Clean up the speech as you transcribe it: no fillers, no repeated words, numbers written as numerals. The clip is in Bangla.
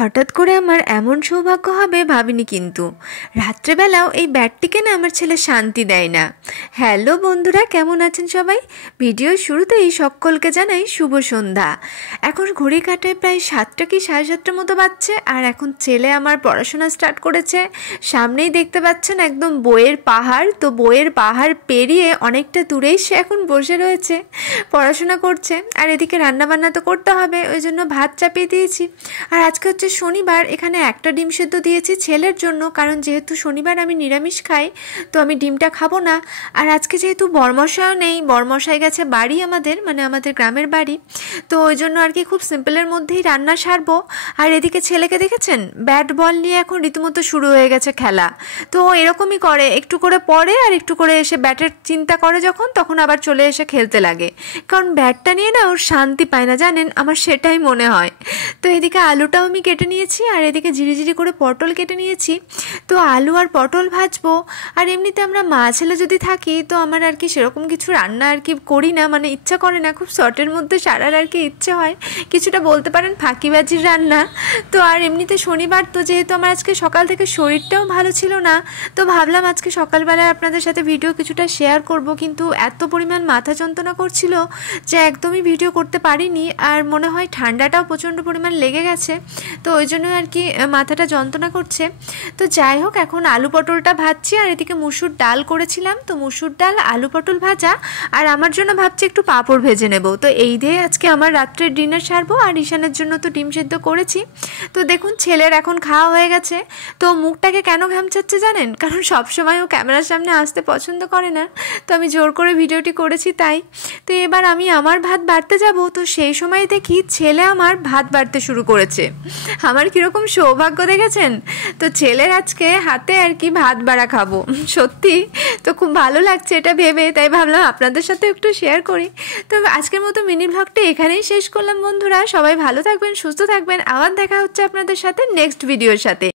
হঠাৎ করে আমার এমন সৌভাগ্য হবে ভাবিনি, কিন্তু রাত্রেবেলাও এই ব্যাটটিকে না আমার ছেলে শান্তি দেয় না। হ্যালো বন্ধুরা, কেমন আছেন সবাই? ভিডিওর শুরুতেই সকলকে জানাই শুভ সন্ধ্যা। এখন ঘড়ি কাটায় প্রায় 7টা কি 7:30টার মতো বাজছে, আর এখন ছেলে আমার পড়াশোনা স্টার্ট করেছে। সামনেই দেখতে পাচ্ছেন একদম বইয়ের পাহাড়, তো বইয়ের পাহাড় পেরিয়ে অনেকটা দূরেই সে এখন বসে রয়েছে, পড়াশোনা করছে। আর এদিকে রান্নাবান্না তো করতে হবে, ওই জন্য ভাত চাপিয়ে দিয়েছি। আর আজকে হচ্ছে শনিবার, এখানে একটা ডিম সেদ্ধ দিয়েছি ছেলের জন্য, কারণ যেহেতু শনিবার আমি নিরামিষ খাই, তো আমি ডিমটা খাবো না। আর আজকে যেহেতু বরমশাইও নেই, বরমশাই গেছে বাড়ি আমাদের, মানে আমাদের গ্রামের বাড়ি, তো ওই জন্য আর কি খুব সিম্পলের মধ্যেই রান্না সারবো। আর এদিকে ছেলেকে দেখেছেন, ব্যাট বল নিয়ে এখন রীতিমতো শুরু হয়ে গেছে খেলা। তো এরকমই করে, একটু করে পড়ে আর একটু করে এসে ব্যাটের চিন্তা করে যখন, তখন আবার চলে এসে খেলতে লাগে। কারণ ব্যাটটা নিয়ে না ওর শান্তি পায় না, জানেন, আমার সেটাই মনে হয়। তো এদিকে আলুটাও আমি কেটে নিয়েছি, আর এদিকে ঝিরিঝিরি করে পটল কেটে নিয়েছি। তো আলু আর পটল ভাজবো। আর এমনিতে আমরা মা ছেলে যদি থাকি, তো আমার আর কি সেরকম কিছু রান্না আর কি করি না, মানে ইচ্ছা করে না, খুব শর্টের মধ্যে সারার আর কি ইচ্ছে হয়, কিছুটা বলতে পারেন ফাঁকিবাজির রান্না। তো আর এমনিতে শনিবার, তো যেহেতু আমার আজকে সকাল থেকে শরীরটাও ভালো ছিল না, তো ভাবলাম আজকে সকালবেলায় আপনাদের সাথে ভিডিও কিছুটা শেয়ার করব, কিন্তু এত পরিমাণ মাথা যন্ত্রণা করছিল যে একদমই ভিডিও করতে পারিনি। আর মনে হয় ঠান্ডাটাও প্রচণ্ড পরিমাণ লেগে গেছে, তো ওই জন্য আর কি মাথাটা যন্ত্রণা করছে। তো যাই হোক, এখন আলু পটলটা ভাজছি, আর এদিকে মুসুর ডাল করেছিলাম, তো মুসুর ডাল, আলু পটল ভাজা, আর আমার জন্য ভাবছি একটু পাঁপড় ভেজে নেব। তো এই দিয়ে আজকে আমার রাত্রের ডিনার সারবো। আর ঈশানের জন্য তো ডিম সেদ্ধ করেছি। তো দেখুন, ছেলের এখন খাওয়া হয়ে গেছে। তো মুখটাকে কেন ঘামচাচ্ছে জানেন? কারণ সবসময় ও ক্যামেরার সামনে আসতে পছন্দ করে না, তো আমি জোর করে ভিডিওটি করেছি তাই। তো এবার আমি আমার ভাত বাড়তে যাব, তো সেই সময় দেখি ছেলে আমার ভাত বাড়তে শুরু করেছে। আমার কীরকম সৌভাগ্য দেখেছেন? তো ছেলের আজকে হাতে আর কি ভাত বাড়া খাবো, সত্যি তো খুব ভালো লাগছে এটা ভেবে, তাই ভাবলাম আপনাদের সাথে একটু শেয়ার করি। তো আজকের মতো মিনি ব্লগটা এখানেই শেষ করলাম বন্ধুরা। সবাই ভালো থাকবেন, সুস্থ থাকবেন, আবার দেখা হচ্ছে আপনাদের সাথে নেক্সট ভিডিওর সাথে।